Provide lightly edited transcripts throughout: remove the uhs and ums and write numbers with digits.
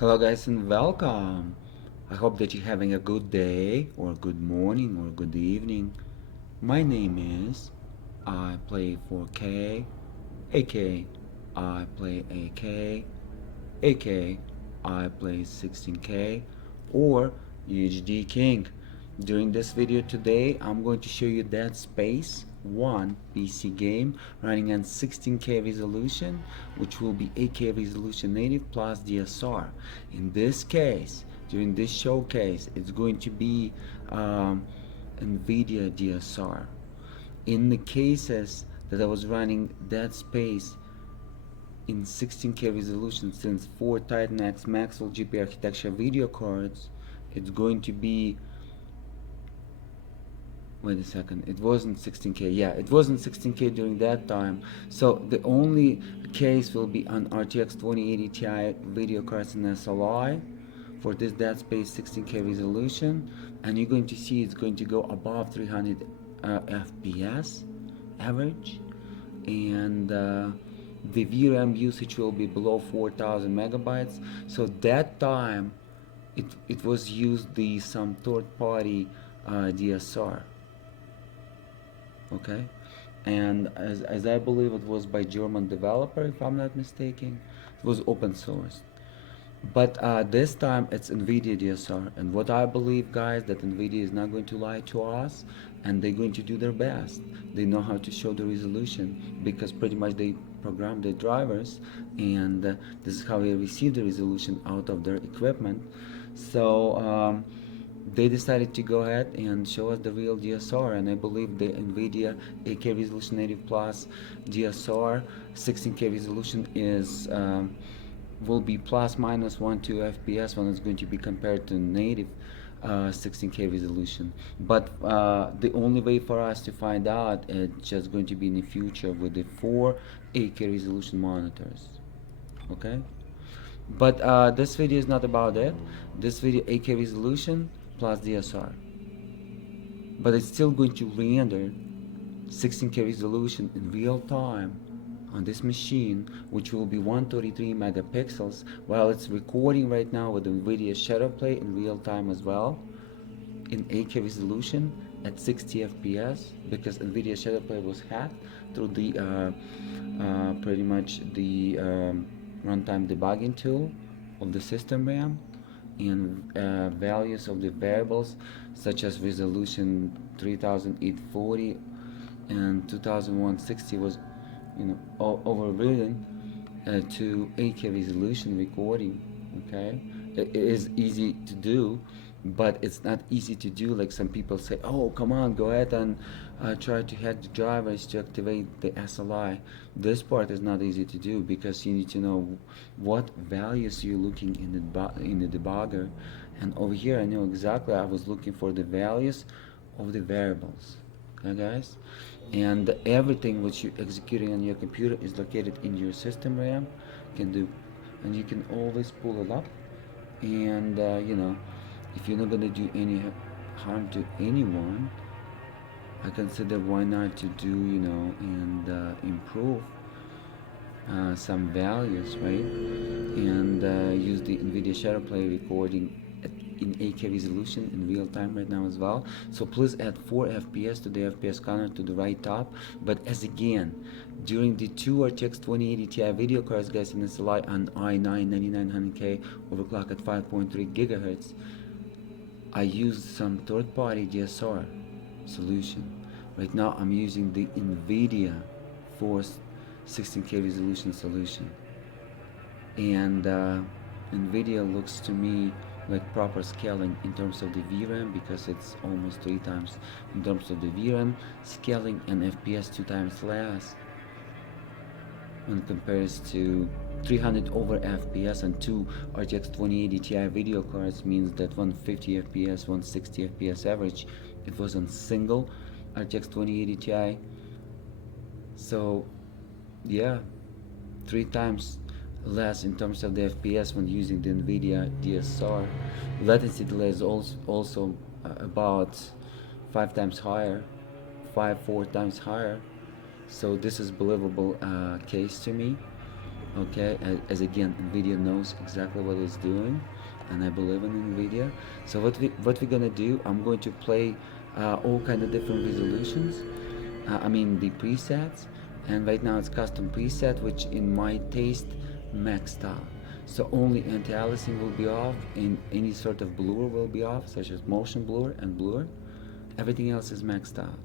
Hello guys and welcome. I hope that you're having a good day or good morning or good evening. My name is I play 4K, AK, I play AK, AK, I play 16K or UHD King. During this video today, I'm going to show you Dead Space 1 PC game running on 16K resolution, which will be 8K resolution native plus DSR. In this case, during this showcase, it's going to be Nvidia DSR. In the cases that I was running Dead Space in 16K resolution, since 4 Titan X Maxwell GPU architecture video cards, it's going to be, wait a second, it wasn't 16K. Yeah, it wasn't 16K during that time. So the only case will be on RTX 2080 Ti video cards in SLI for this Dead Space 16K resolution, and you're going to see it's going to go above 300 FPS average, and the VRAM usage will be below 4000 megabytes. So that time it was used the some third-party DSR, okay, and as I believe it was by German developer, if I'm not mistaken. It was open source. But this time it's Nvidia DSR, and what I believe, guys, that Nvidia is not going to lie to us, and they're going to do their best. They know how to show the resolution because pretty much they program the drivers, and this is how they receive the resolution out of their equipment. So they decided to go ahead and show us the real DSR, and I believe the Nvidia 8K resolution native plus DSR 16K resolution is will be plus minus 1-2 FPS when it's going to be compared to native 16K resolution. But the only way for us to find out is just going to be in the future with the 4 8K resolution monitors. Okay? But this video is not about it. This video 8K resolution plus DSR. But it's still going to render 16K resolution in real time on this machine, which will be 133 megapixels, while it's recording right now with Nvidia Shadowplay in real time as well in 8K resolution at 60 FPS, because Nvidia Shadowplay was hacked through the pretty much the runtime debugging tool of the system RAM, and values of the variables such as resolution 3840 and 2160 was overridden to 8K resolution recording. Okay, it is easy to do, but it's not easy to do like some people say. Oh, come on, go ahead and try to hack the drivers to activate the SLI. This part is not easy to do because you need to know what values you're looking in the debugger, and over here I know exactly. I was looking for the values of the variables. Okay, guys, and everything which you're executing on your computer is located in your system RAM. Can do, and you can always pull it up, and if you're not gonna do any harm to anyone, I consider why not to do and improve some values, right? And use the Nvidia Shadowplay recording in 8K resolution in real time right now as well. So please add 4 FPS to the FPS counter to the right top. But as again, during the 2 RTX 2080 Ti video cards, guys, in SLI on i9-9900K overclock at 5.3 gigahertz, I used some third-party DSR solution. Right now I'm using the Nvidia Force 16K resolution solution, and Nvidia looks to me like proper scaling in terms of the VRAM, because it's almost 3 times in terms of the VRAM scaling, and FPS 2 times less when compares to 300 over FPS and 2 RTX 2080 Ti video cards means that 150 FPS, 160 FPS average. It was on single RTX 2080 Ti. So yeah, 3 times less in terms of the FPS when using the Nvidia DSR. Latency delay is also about 5 times higher, 4 times higher. So this is believable case to me. Okay, as again, Nvidia knows exactly what it's doing, and I believe in Nvidia. So what we're gonna do, I'm going to play all kind of different resolutions. I mean the presets, and right now it's custom preset, which in my taste maxed out. So only anti-aliasing will be off, and any sort of blur will be off, such as motion blur and blur. Everything else is maxed out.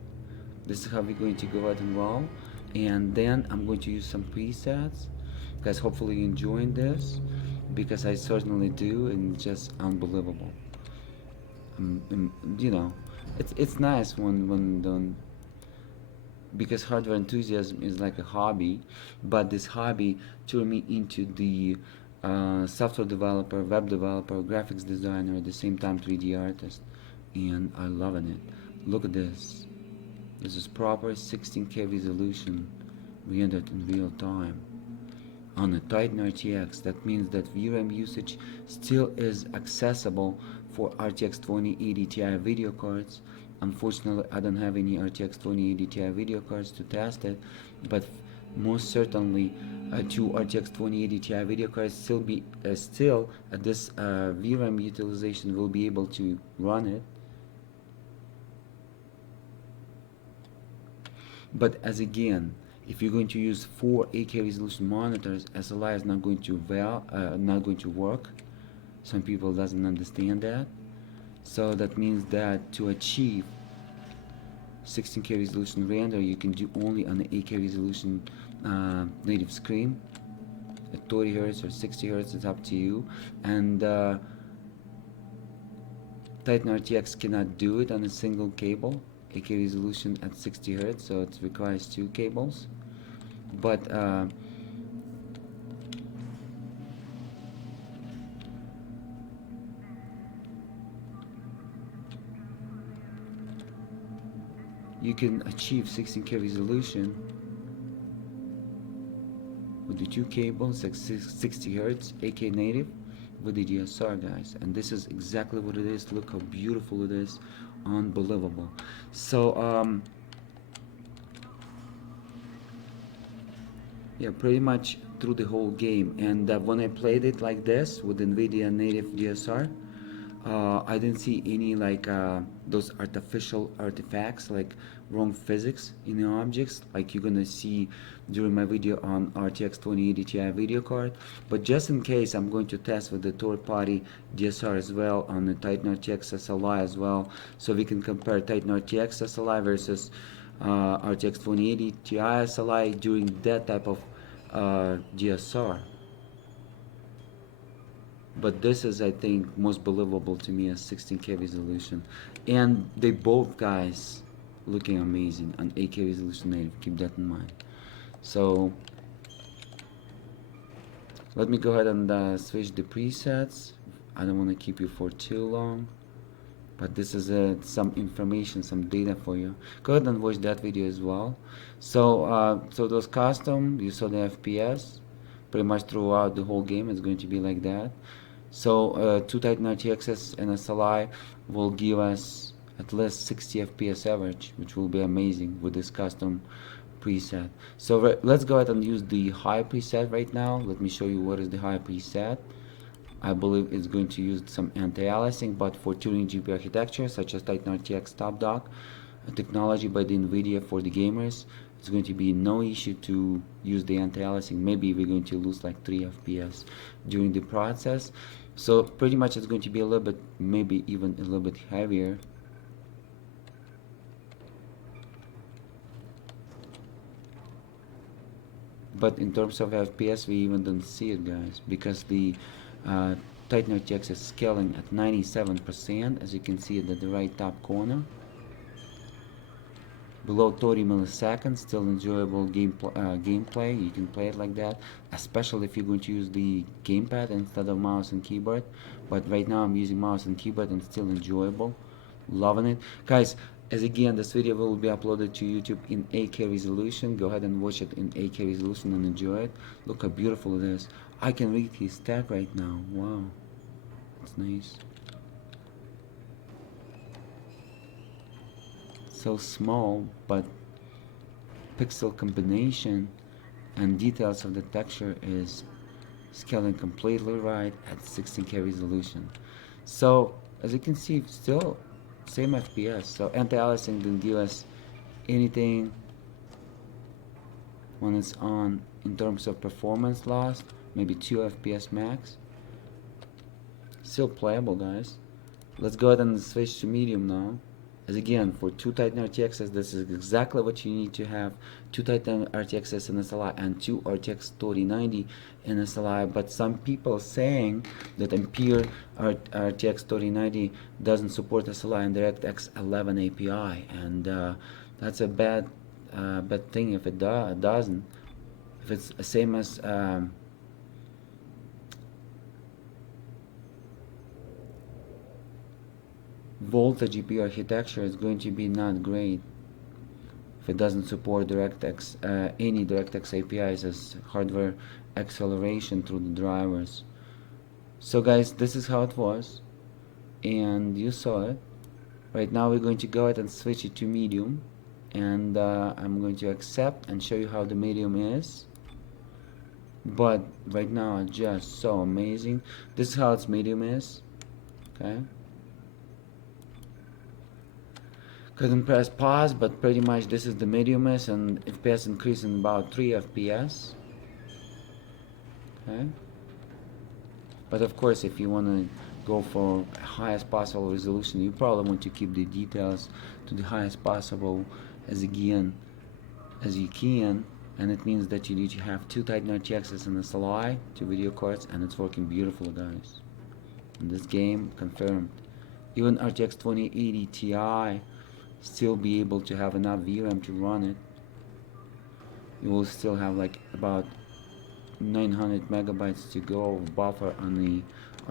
This is how we're going to go ahead and roll, and then I'm going to use some presets. Guys, hopefully you're enjoying this, because I certainly do, and it's just unbelievable. You know, it's nice when because hardware enthusiasm is like a hobby, but this hobby turned me into the software developer, web developer, graphics designer, at the same time 3D artist, and I loving it. Look at this. This is proper 16K resolution rendered in real time on a Titan RTX. That means that VRAM usage still is accessible for RTX 2080 Ti video cards. Unfortunately, I don't have any RTX 2080 Ti video cards to test it, but most certainly two RTX 2080 Ti video cards still at this VRAM utilization will be able to run it. But as again, if you're going to use 4 8K resolution monitors, SLI is not going to work. Some people doesn't understand that. So that means that to achieve 16K resolution render, you can do only on the 8K resolution native screen at 30 Hz or 60 Hz. It's up to you. And Titan RTX cannot do it on a single cable. 8K resolution at 60 Hz, so it requires 2 cables. But you can achieve 16K resolution with the 2 cables at 60 Hz, 8K native with the DSR, guys. And this is exactly what it is. Look how beautiful it is. Unbelievable. So yeah, pretty much through the whole game. And when I played it like this with Nvidia native DSR, I didn't see any like those artificial artifacts, like wrong physics in the objects, like you're gonna see during my video on RTX 2080 Ti video card. But just in case, I'm going to test with the third-party DSR as well on the Titan RTX SLI as well, so we can compare Titan RTX SLI versus RTX 2080 Ti SLI during that type of DSR. But this is, I think, most believable to me as 16K resolution, and they both guys looking amazing on 8K resolution native. Keep that in mind. So let me go ahead and switch the presets. I don't want to keep you for too long, but this is some information, some data for you. Go ahead and watch that video as well. So so those custom, you saw the FPS pretty much throughout the whole game. It's going to be like that. So 2 Titan RTXs and SLI will give us at least 60 FPS average, which will be amazing with this custom preset. So let's go ahead and use the high preset right now. Let me show you what is the high preset. I believe it's going to use some anti-aliasing, but for tuning GPU architecture such as Titan RTX Top Dock technology by the Nvidia for the gamers, it's going to be no issue to use the anti-aliasing. Maybe we're going to lose like 3 FPS during the process. So pretty much it's going to be a little bit, maybe even a little bit heavier. But in terms of FPS, we even don't see it, guys, because the Titan RTX is scaling at 97%, as you can see it at the right top corner. Below 30 milliseconds, still enjoyable gameplay. You can play it like that, especially if you're going to use the gamepad instead of mouse and keyboard. But right now I'm using mouse and keyboard and still enjoyable. Loving it. Guys, as again, this video will be uploaded to YouTube in 8K resolution. Go ahead and watch it in 8K resolution and enjoy it. Look how beautiful it is. I can read his stack right now. Wow. That's nice. So small, but pixel combination and details of the texture is scaling completely right at 16K resolution. So as you can see, still same FPS. So anti-aliasing didn't give us anything when it's on in terms of performance loss, maybe 2 FPS max. Still playable, guys. Let's go ahead and switch to medium now. As again, for 2 Titan RTXs, this is exactly what you need to have. 2 Titan RTXs in SLI and 2 RTX 3090 in SLI. But some people saying that Ampere RTX 3090 doesn't support SLI and DirectX 11 API, and that's a bad thing if it doesn't. If it's the same as Volta GPU architecture, is going to be not great if it doesn't support DirectX, any DirectX APIs as hardware acceleration through the drivers. So guys, this is how it was, and you saw it. Right now we're going to go ahead and switch it to medium, and I'm going to accept and show you how the medium is. But right now it's just so amazing. This is how its medium is. Okay, couldn't press pause, but pretty much this is the medium is, and FPS increasing about 3 FPS. Okay, but of course if you want to go for highest possible resolution, you probably want to keep the details to the highest possible as you can, and it means that you need to have 2 Titan RTXs in SLI, 2 video cards, and it's working beautiful, guys. In this game, confirmed. Even RTX 2080 Ti still be able to have enough VRAM to run it. You will still have like about 900 megabytes to go of buffer on the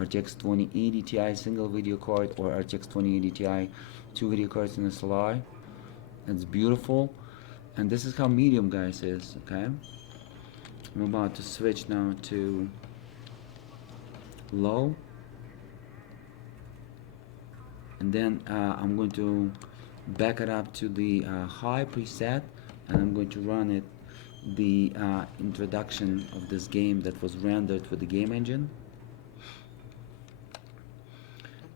RTX 2080 Ti single video card or RTX 2080 Ti 2 video cards in SLI. It's beautiful, and this is how medium, guys, is. Okay, I'm about to switch now to low, and then I'm going to back it up to the high preset, and I'm going to run it the introduction of this game that was rendered with the game engine,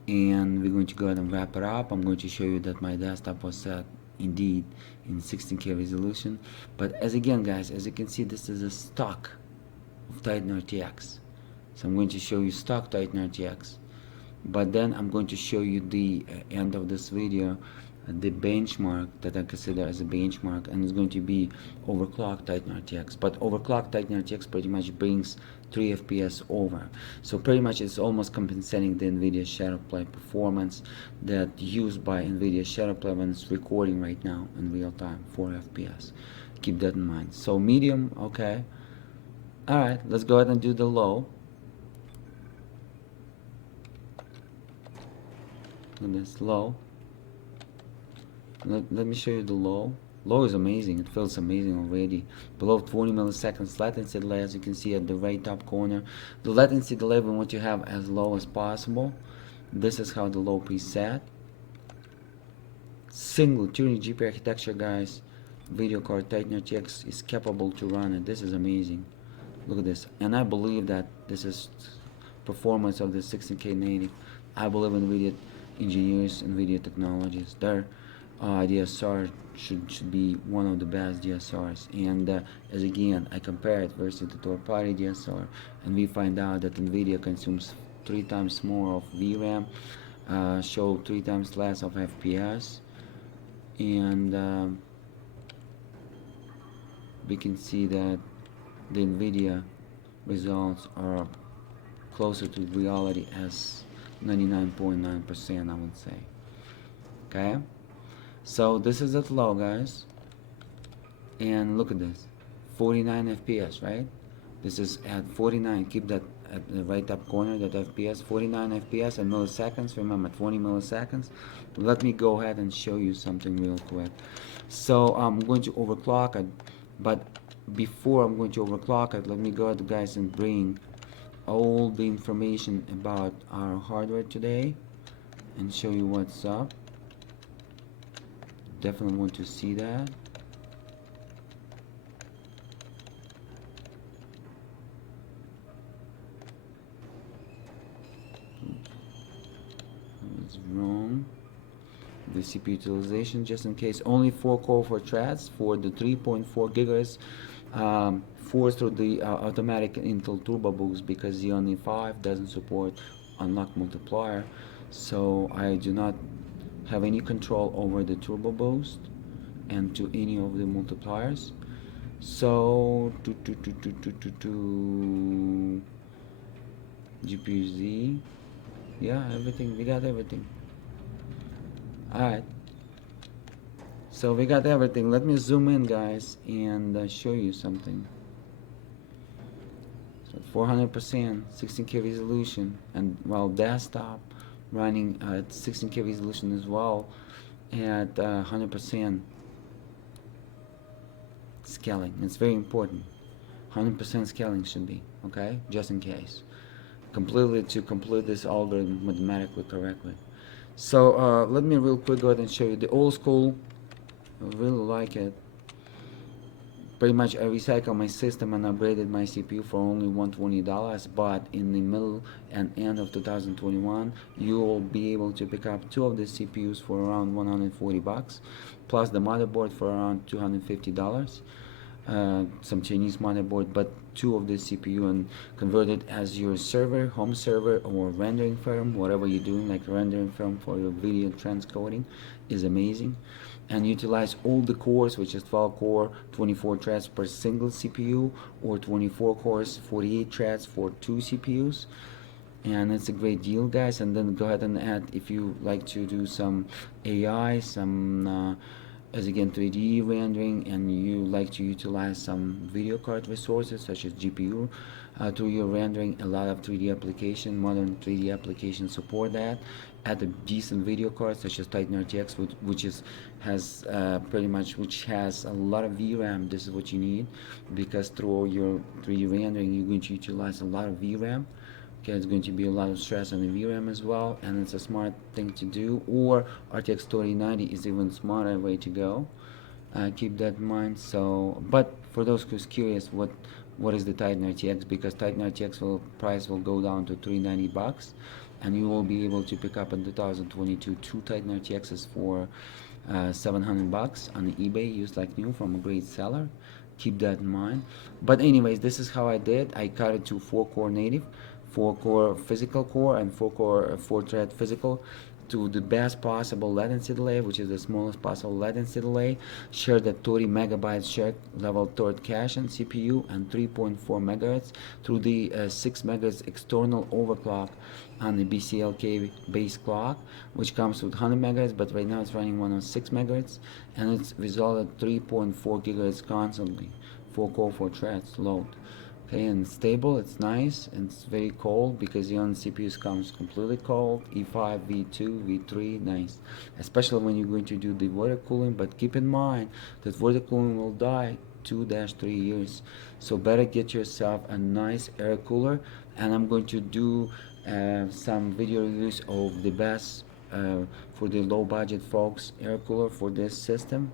and we're going to go ahead and wrap it up. I'm going to show you that my desktop was set indeed in 16K resolution, but as again, guys, as you can see, this is a stock of Titan RTX. So I'm going to show you stock Titan RTX, but then I'm going to show you the end of this video the benchmark that I consider as a benchmark, and it's going to be overclocked Titan RTX. But overclocked Titan RTX pretty much brings 3 FPS over, so pretty much it's almost compensating the Nvidia Shadowplay performance that used by Nvidia Shadowplay when it's recording right now in real time, 4 FPS. Keep that in mind. So medium, okay. Alright, let's go ahead and do the low. Look at this, low. Let me show you the low. Low is amazing. It feels amazing already. Below 20 milliseconds latency delay, as you can see at the right top corner. The latency delay we want to have as low as possible. This is how the low preset. Single Turing GPU architecture, guys. Video card Titan RTX is capable to run it. This is amazing. Look at this. And I believe that this is performance of the 16K native. I believe in Nvidia engineers, Nvidia technologies. Their DSR should be one of the best DSRs, and as again I compare it versus the third-party DSR, and we find out that Nvidia consumes 3 times more of VRAM, show 3 times less of FPS, and we can see that the Nvidia results are closer to reality as 99.9%, I would say. Okay, so this is at low, guys, and look at this, 49 FPS, right? This is at 49. Keep that at the right top corner, that FPS, 49 FPS and milliseconds. Remember, 20 milliseconds. Let me go ahead and show you something real quick. So I'm going to overclock it, but before I'm going to overclock it, let me go ahead, guys, and bring all the information about our hardware today and show you what's up. Definitely want to see that. the CPU utilization just in case. Only 4 core 4 threads for the 3.4 gigahertz, 4 through the automatic Intel Turbo Boost, because Xeon E5 doesn't support unlock multiplier, so I do not have any control over the Turbo Boost and to any of the multipliers. So GPU Z, yeah, everything, we got everything. Alright, so we got everything. Let me zoom in, guys, and show you something. So 400%, 16K resolution, and well, desktop running at 16K resolution as well at 100% scaling. It's very important. 100% scaling should be, okay, just in case, completely to complete this algorithm mathematically correctly. So let me real quick go ahead and show you the old school. I really like it. Pretty much I recycled my system and upgraded my CPU for only $120, but in the middle and end of 2021 you will be able to pick up 2 of the CPUs for around 140 bucks, plus the motherboard for around $250. Some Chinese motherboard, but 2 of the CPU, and convert it as your server, home server, or rendering farm, whatever you're doing, like rendering farm for your video transcoding is amazing. And utilize all the cores, which is 12 core 24 threads per single CPU, or 24 cores 48 threads for 2 CPUs, and it's a great deal, guys. And then go ahead and add, if you like to do some AI, some as again 3D rendering, and you like to utilize some video card resources such as GPU to your rendering, a lot of 3D application, modern 3D applications support that. Add a decent video card such as Titan RTX, which has a lot of VRAM. This is what you need, because through your 3D rendering you're going to utilize a lot of VRAM. Okay, it's going to be a lot of stress on the VRAM as well, and it's a smart thing to do. Or RTX 3090 is even smarter way to go. Keep that in mind. So, but for those who's curious, what is the Titan RTX? Because Titan RTX price will go down to $390, and you will be able to pick up in 2022 2 Titan RTXs for $700 on eBay, used like new, from a great seller. Keep that in mind. But anyways, this is how I did. I cut it to 4 core native, 4 core physical core, and 4 core 4 thread physical, to the best possible latency delay, which is the smallest possible latency delay. Share the 30 megabytes shared level 3rd cache and CPU, and 3.4 megahertz through the 6 megahertz external overclock on the BCLK base clock, which comes with 100 megahertz, but right now it's running 106 megahertz, and it's resulted 3.4 gigahertz constantly, 4 core 4 threads load. Okay, and stable, it's nice, and it's very cold, because the on CPUs comes completely cold. E5, V2, V3, nice, especially when you're going to do the water cooling. But keep in mind that water cooling will die 2-3 years, so better get yourself a nice air cooler. And I'm going to do some video reviews of the best for the low budget folks air cooler for this system.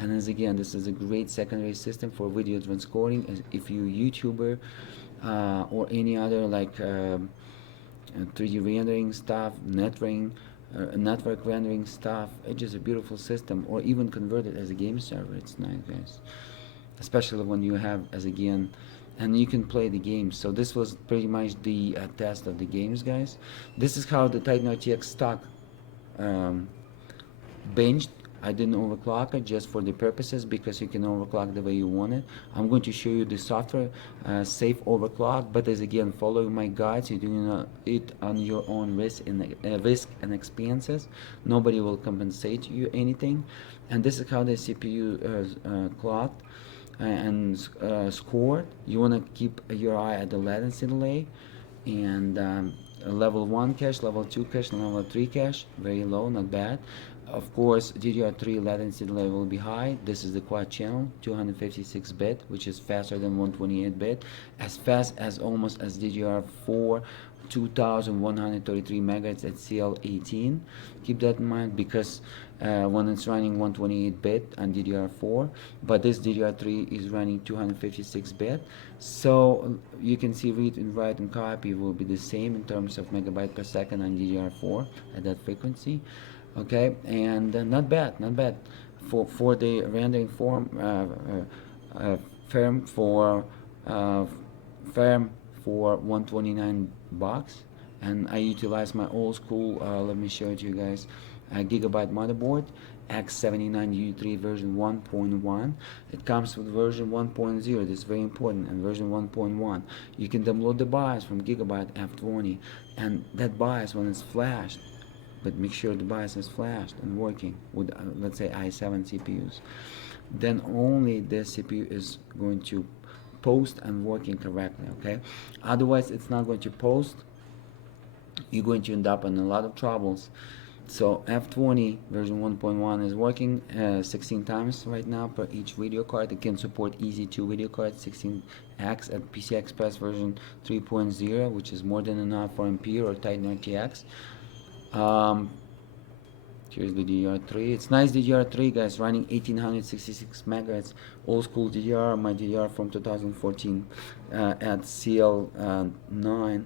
And as again, this is a great secondary system for video transcoding. If you YouTuber or any other like 3D rendering stuff, network rendering stuff, it's just a beautiful system. Or even convert it as a game server, it's nice, guys, especially when you have, as again, and you can play the games. So this was pretty much the test of the games, guys. This is how the Titan RTX stock benched. I didn't overclock it, just for the purposes, because you can overclock the way you want it. I'm going to show you the software safe overclock, but as again, following my guides, you're doing it on your own risk and expenses. Nobody will compensate you anything. And this is how the CPU clocked and scored. You want to keep your eye at the latency delay, and level 1 cache, level 2 cache, and level 3 cache, very low, not bad. Of course, DDR3 latency delay will be high. This is the quad channel, 256-bit, which is faster than 128-bit, as fast as almost as DDR4, 2133 megahertz at CL18. Keep that in mind, because when it's running 128-bit on DDR4, but this DDR3 is running 256-bit, so you can see read and write and copy will be the same in terms of megabyte per second on DDR4 at that frequency. Okay, and not bad, not bad for the rendering form firm for uh, firm for 129 bucks. And I utilize my old school, let me show it to you guys, Gigabyte motherboard, X79 UD3 version 1.1. It comes with version 1.0, this is very important, and version 1.1. You can download the BIOS from Gigabyte F20, and that BIOS, when it's flashed, but make sure the BIOS is flashed and working with let's say i7 CPUs, then only this CPU is going to post and working correctly. Okay, otherwise it's not going to post. You're going to end up in a lot of troubles. So F20 version 1.1 is working 16 times right now per each video card. It can support easy 2 video cards, 16x at PCI Express version 3.0, which is more than enough for Ampere or Titan RTX. Here's the DDR3. It's nice DDR3, guys, running 1866 megahertz, old school DDR, my DDR from 2014 at CL9.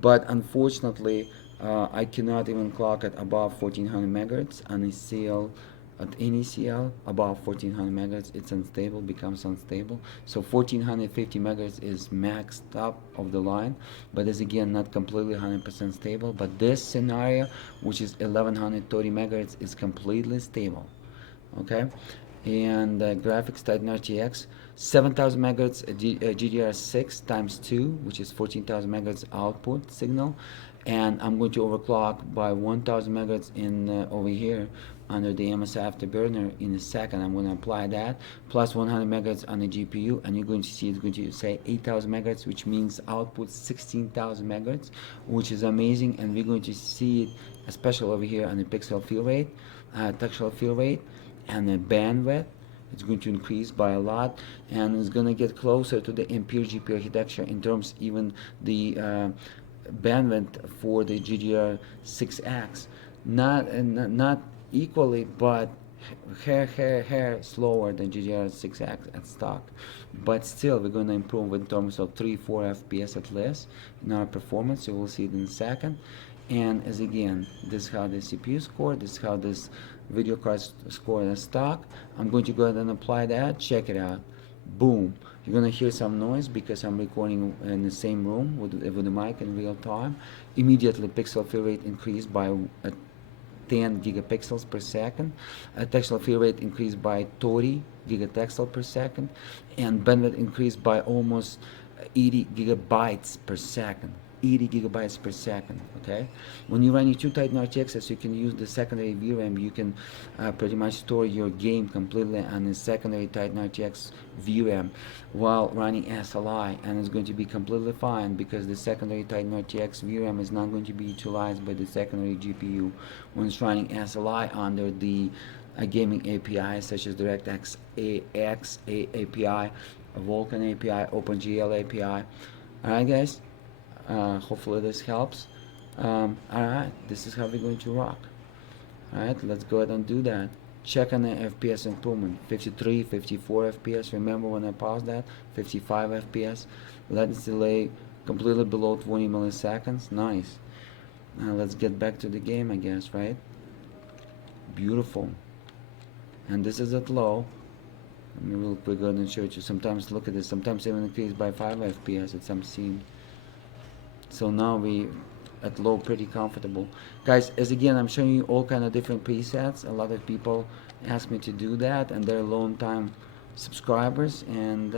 But unfortunately, I cannot even clock it above 1400 megahertz on a CL. At any CL above 1400 megahertz, it's unstable, becomes unstable. So 1450 megahertz is maxed up of the line, but is again not completely 100% stable. But this scenario, which is 1130 megahertz, is completely stable. Okay, and graphics Titan RTX 7000 megahertz GDR6 times 2, which is 14,000 megahertz output signal, and I'm going to overclock by 1000 megahertz in over here under the MSI Afterburner in a second. I'm going to apply that plus 100 megahertz on the GPU, and you're going to see it's going to say 8000 megahertz, which means output 16,000 megahertz, which is amazing. And we're going to see it especially over here on the pixel fill rate, textual fill rate, and the bandwidth. It's going to increase by a lot, and it's going to get closer to the Ampere GPU architecture in terms even the bandwidth for the GDR6X. Not equally, but hair slower than GDR6X at stock, but still we're going to improve in terms of 3-4 FPS at least in our performance. You will see it in a second. And as again, this is how the CPU scored, this is how this video card scored in stock. I'm going to go ahead and apply that. Check it out. Boom. You're going to hear some noise because I'm recording in the same room with the mic in real time. Immediately pixel fill rate increased by 10 gigapixels per second. Textual fill rate increased by 30 gigatexel per second, and bandwidth increased by almost 80 gigabytes per second. 80 gigabytes per second. Okay, when you run your 2 Titan RTXs, you can use the secondary VRAM. You can pretty much store your game completely on the secondary Titan RTX VRAM while running SLI, and it's going to be completely fine because the secondary Titan RTX VRAM is not going to be utilized by the secondary GPU when it's running SLI under the gaming API such as DirectX API, Vulkan API, OpenGL API. Alright guys, hopefully this helps. Alright, this is how we're going to rock. Alright, let's go ahead and do that. Check on the FPS improvement. 53, 54 FPS. Remember when I paused that? 55 FPS. Let's delay completely below 20 milliseconds. Nice. Now let's get back to the game, I guess, right? Beautiful. And this is at low. Let me real quick go ahead and show it you. Sometimes look at this. Sometimes even increase by 5 FPS at some scene. So now we at low pretty comfortable, guys. As again, I'm showing you all kind of different presets. A lot of people ask me to do that, and they're long time subscribers and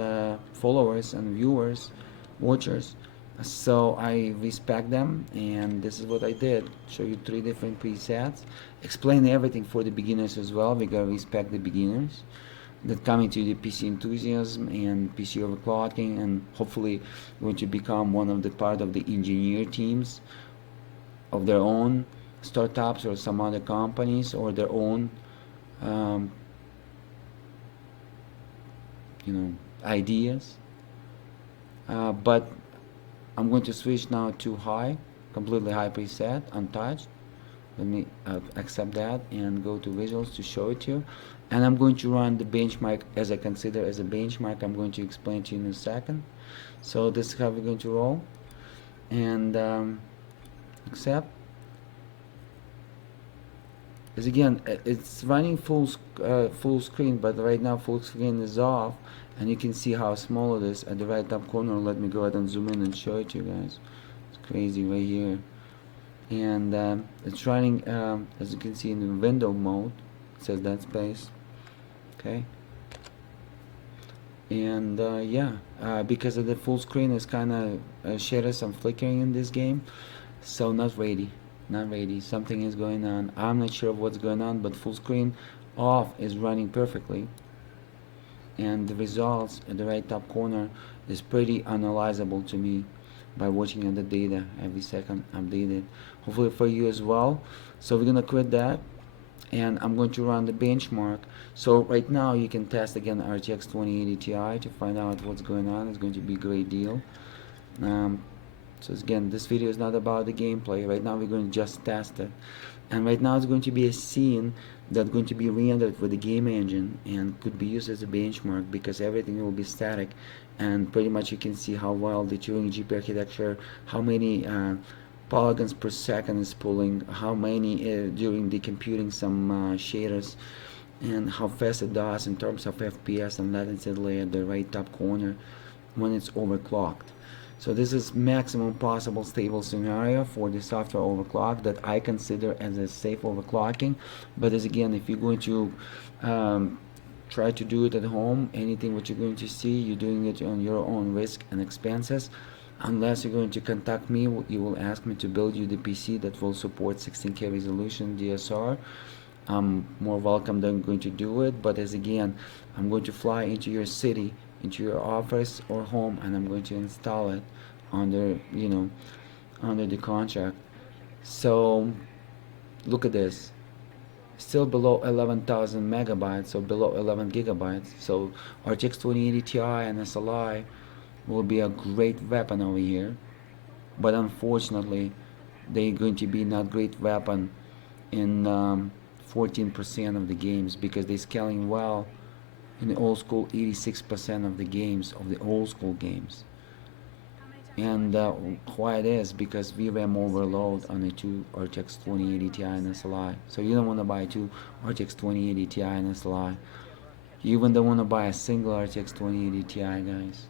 followers and viewers, watchers, so I respect them, and this is what I did. Show you 3 different presets, explain everything for the beginners as well. We gotta respect the beginners that come into the PC enthusiasm and PC overclocking, and hopefully going to become one of the part of the engineer teams of their own startups or some other companies, or their own ideas. But I'm going to switch now to high, completely high preset, untouched. Let me accept that and go to visuals to show it to you. And I'm going to run the benchmark as I consider as a benchmark. I'm going to explain to you in a second. So this is how we're going to roll. And accept. is again, it's running full screen, but right now full screen is off, and you can see how small it is at the right top corner. Let me go ahead and zoom in and show it to you guys. It's crazy right here. And it's running, as you can see, in the window mode. It says that space. Okay. And yeah, because of the full screen, is kind of shadows and flickering in this game, so not ready, not ready. Something is going on. I'm not sure what's going on, but full screen off is running perfectly, and the results at the right top corner is pretty analyzable to me by watching at the data every second updated. Hopefully for you as well. So we're gonna quit that, and I'm going to run the benchmark. So right now you can test again RTX 2080 Ti to find out what's going on. It's going to be a great deal. Um, so again, this video is not about the gameplay. Right now we're going to just test it. And right now it's going to be a scene that's going to be rendered with the game engine and could be used as a benchmark, because everything will be static, and pretty much you can see how well the Turing GPU architecture, how many polygons per second is pulling, how many during the computing some shaders, and how fast it does in terms of FPS and latency delay at the right top corner when it's overclocked. So this is maximum possible stable scenario for the software overclock that I consider as a safe overclocking. But as again, if you're going to try to do it at home, anything what you're going to see, you're doing it on your own risk and expenses. Unless you're going to contact me, you will ask me to build you the PC that will support 16K resolution DSR. I'm more welcome than going to do it, but as again, I'm going to fly into your city, into your office or home, and I'm going to install it under, under the contract. So look at this, still below 11,000 megabytes, so below 11 gigabytes. So RTX 2080 Ti and SLI will be a great weapon over here, but unfortunately they're going to be not great weapon in 14% of the games, because they're scaling well in the old school 86% of the games, of the old school games. And why it is because VRAM overload on the two RTX 2080 Ti and SLI. So you don't want to buy two RTX 2080 Ti and SLI. You even don't want to buy a single RTX 2080 Ti, guys.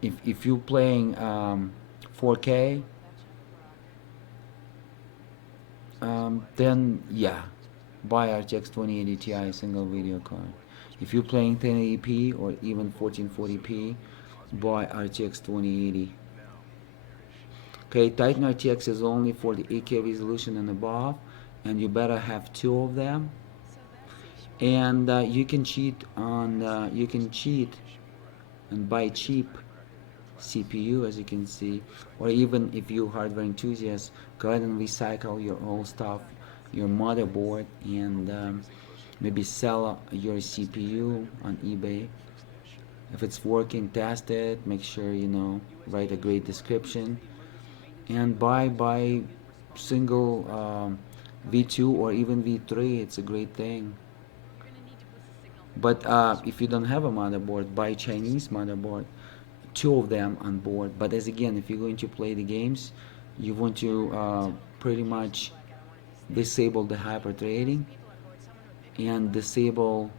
If you're playing 4K, then yeah, buy RTX 2080 Ti single video card. If you're playing 1080p or even 1440p, buy RTX 2080. Okay, Titan RTX is only for the 8K resolution and above, and you better have two of them. And you can cheat and buy cheap CPU, as you can see, or even if you hardware enthusiast, go ahead and recycle your old stuff, your motherboard, and maybe sell your CPU on eBay. If it's working, test it, make sure write a great description, and buy single V2 or even V3. It's a great thing. But if you don't have a motherboard, buy Chinese motherboard, two of them on board. But as again, if you're going to play the games, you want to pretty much disable the hyper threading and disable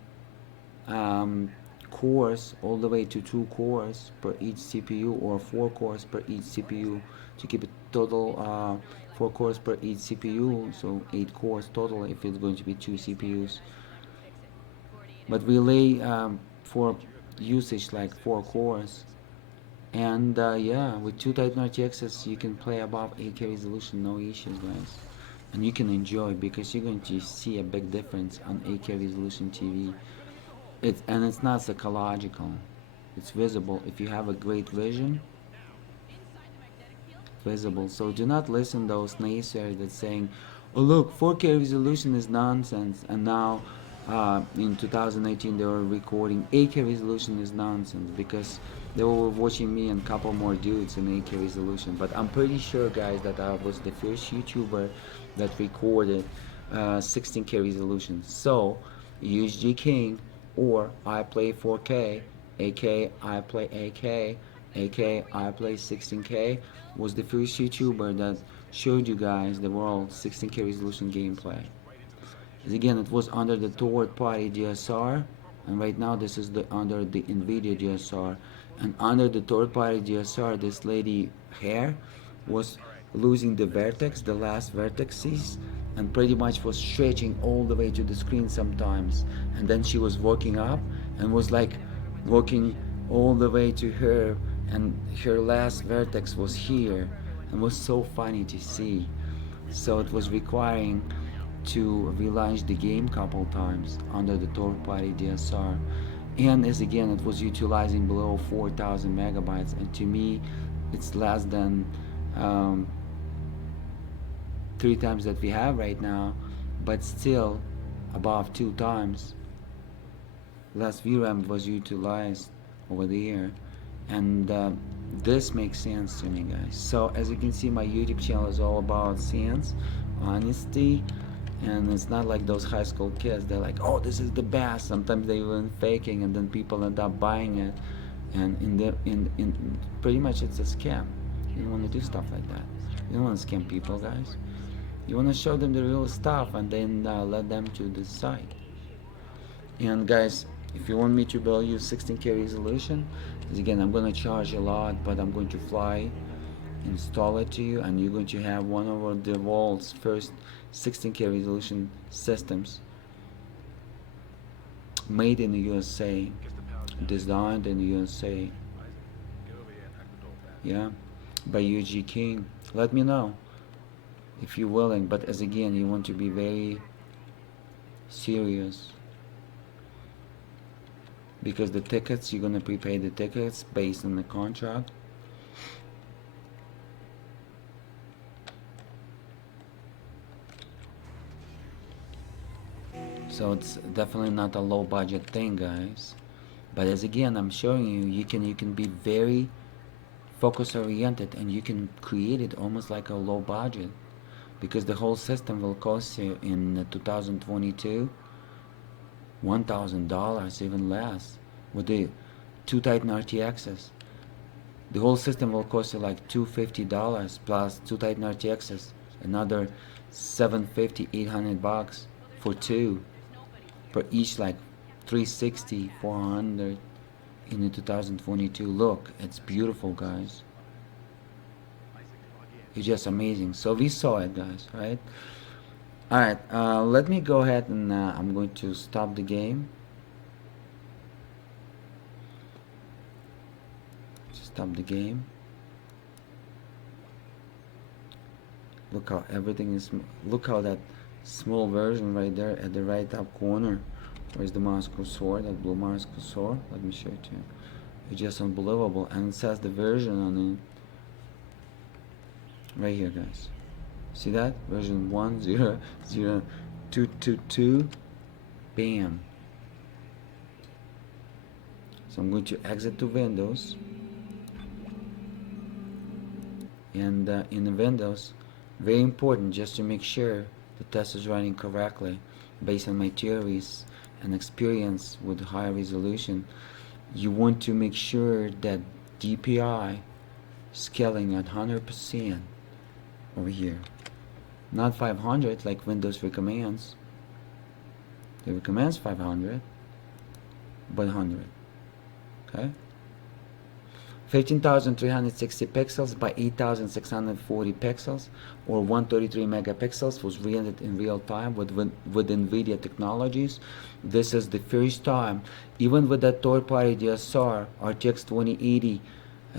cores all the way to 2 cores per each CPU, or 4 cores per each CPU, to keep it total 4 cores per each CPU, so 8 cores total if it's going to be 2 CPUs. But relay for usage like 4 cores. And yeah, with 2 Titan RTXs you can play above 8K resolution, no issues, guys. And you can enjoy, because you're going to see a big difference on 8K resolution TV. And it's not psychological, it's visible. If you have a great vision, visible. So do not listen to those naysayers that's saying, oh look, 4K resolution is nonsense, and now in 2018 they were recording 8K resolution is nonsense, because they were watching me and a couple more dudes in 8K resolution. But I'm pretty sure, guys, that I was the first YouTuber that recorded 16K resolution. So UHD King, or I play 4K, aka I play 8K, aka I play 16K, was the first YouTuber that showed you guys the world 16K resolution gameplay. Again, it was under the third-party DSR, and right now this is the under the Nvidia DSR. And under the third-party DSR, this lady hair was losing the vertex, the last vertices, and pretty much was stretching all the way to the screen sometimes. And then she was walking up and was like walking all the way to her, and her last vertex was here, and was so funny to see. So it was requiring to relaunch the game couple times under the third-party DSR. And as again, it was utilizing below 4,000 megabytes, and to me it's less than 3 times that we have right now, but still above 2 times less VRAM was utilized over there. And this makes sense to me, guys. So as you can see, my YouTube channel is all about sense, honesty, and it's not like those high school kids. They're like, oh, this is the best. Sometimes they even faking, and then people end up buying it, and in pretty much it's a scam. You don't want to do stuff like that. You don't want to scam people, guys. You want to show them the real stuff, and then let them to decide. And guys, if you want me to build you 16K resolution, again, I'm going to charge a lot, but I'm going to install it to you, and you're going to have one of the world's first 16K resolution systems made in the USA, designed in the USA, yeah, by UG King. Let me know if you're willing, but as again, you want to be very serious, because the tickets, you're gonna prepay the tickets based on the contract. So it's definitely not a low budget thing, guys. But as again, I'm showing you, you can be very focus oriented, and you can create it almost like a low budget, because the whole system will cost you in 2022 $1,000, even less, with the 2 Titan RTXs. The whole system will cost you like $250 plus 2 Titan RTXs, another $750, $800 for 2, for each like 360, 400 in the 2022. Look, it's beautiful, guys. It's just amazing. So we saw it, guys, right? Alright, let me go ahead and I'm going to stop the game. Stop the game. Look how everything is, look how that small version right there at the right top corner. Where's the mouse cursor, that blue mouse cursor? Let me show it to you. It's just unbelievable, and it says the version on it. Right here, guys. See that? Version 1.0.0.222. Bam. So I'm going to exit to Windows. And in the Windows, very important just to make sure the test is running correctly based on my theories and experience with high resolution. You want to make sure that DPI scaling at 100% over here, not 500 like Windows recommends. It recommends 500, but 100. Okay, 15,360 pixels by 8,640 pixels, or 133 megapixels, was rendered in real time with Nvidia technologies. This is the first time, even with that third-party DSR, RTX 2080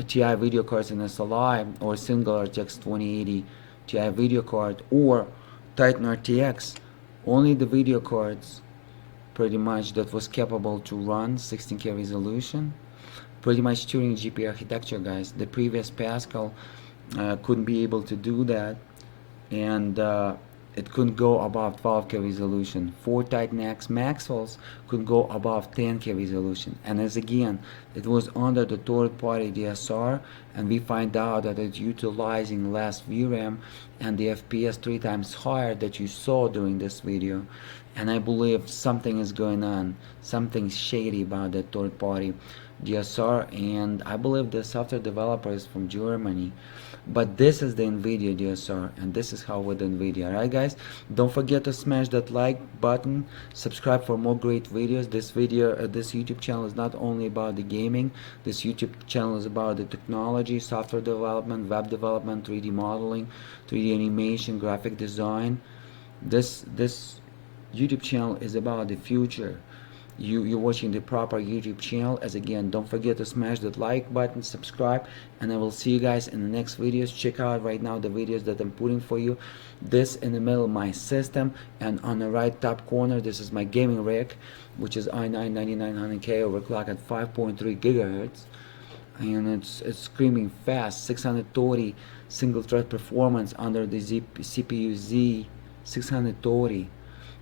Ti video cards in SLI, or single RTX 2080 Ti video card, or Titan RTX, only the video cards pretty much that was capable to run 16K resolution, pretty much Turing GPU architecture, guys. The previous Pascal couldn't be able to do that, and it couldn't go above 12K resolution. 4 Titan X Maxwells could go above 10K resolution, and as again, it was under the third-party DSR, and we find out that it's utilizing less VRAM and the FPS 3 times higher that you saw during this video. And I believe something is going on, something shady about that third-party DSR, and I believe the software developer is from Germany. But this is the Nvidia DSR, and this is how with Nvidia. Alright guys, don't forget to smash that like button, subscribe for more great videos. This this YouTube channel is not only about the gaming. This YouTube channel is about the technology, software development, web development, 3D modeling, 3D animation, graphic design. This YouTube channel is about the future. You're watching the proper YouTube channel. As again, don't forget to smash that like button, subscribe, and I will see you guys in the next videos. Check out right now the videos that I'm putting for you. This in the middle, my system, and on the right top corner, this is my gaming rig, which is i9-9900K overclocked at 5.3 gigahertz, and it's screaming fast, 630 single thread performance under the CPU Z630.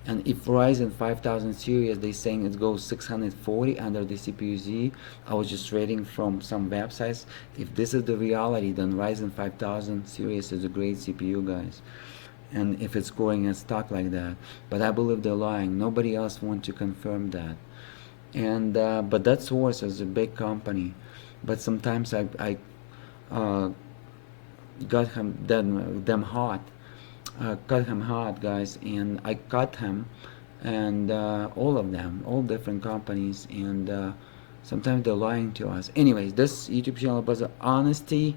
And if Ryzen 5000 series, they saying it goes 640 under the CPU Z. I was just reading from some websites. If this is the reality, then Ryzen 5000 series is a great CPU, guys. And if it's going in stock like that, but I believe they're lying. Nobody else wants to confirm that. And but that source is a big company. But sometimes I got them hot. Cut him hard, guys, and I cut him, and all of them, all different companies, and sometimes they're lying to us. Anyways, this YouTube channel was honesty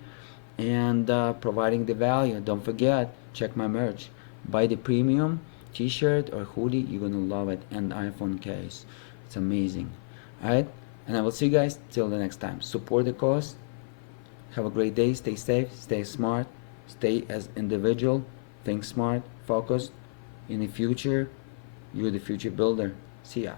and providing the value. Don't forget, check my merch, buy the premium t-shirt or hoodie, you're gonna love it, and iPhone case. It's amazing. Alright, and I will see you guys till the next time. Support the cause. Have a great day. Stay safe, stay smart, stay as individual. Think smart, focused. In the future, you're the future builder. See ya.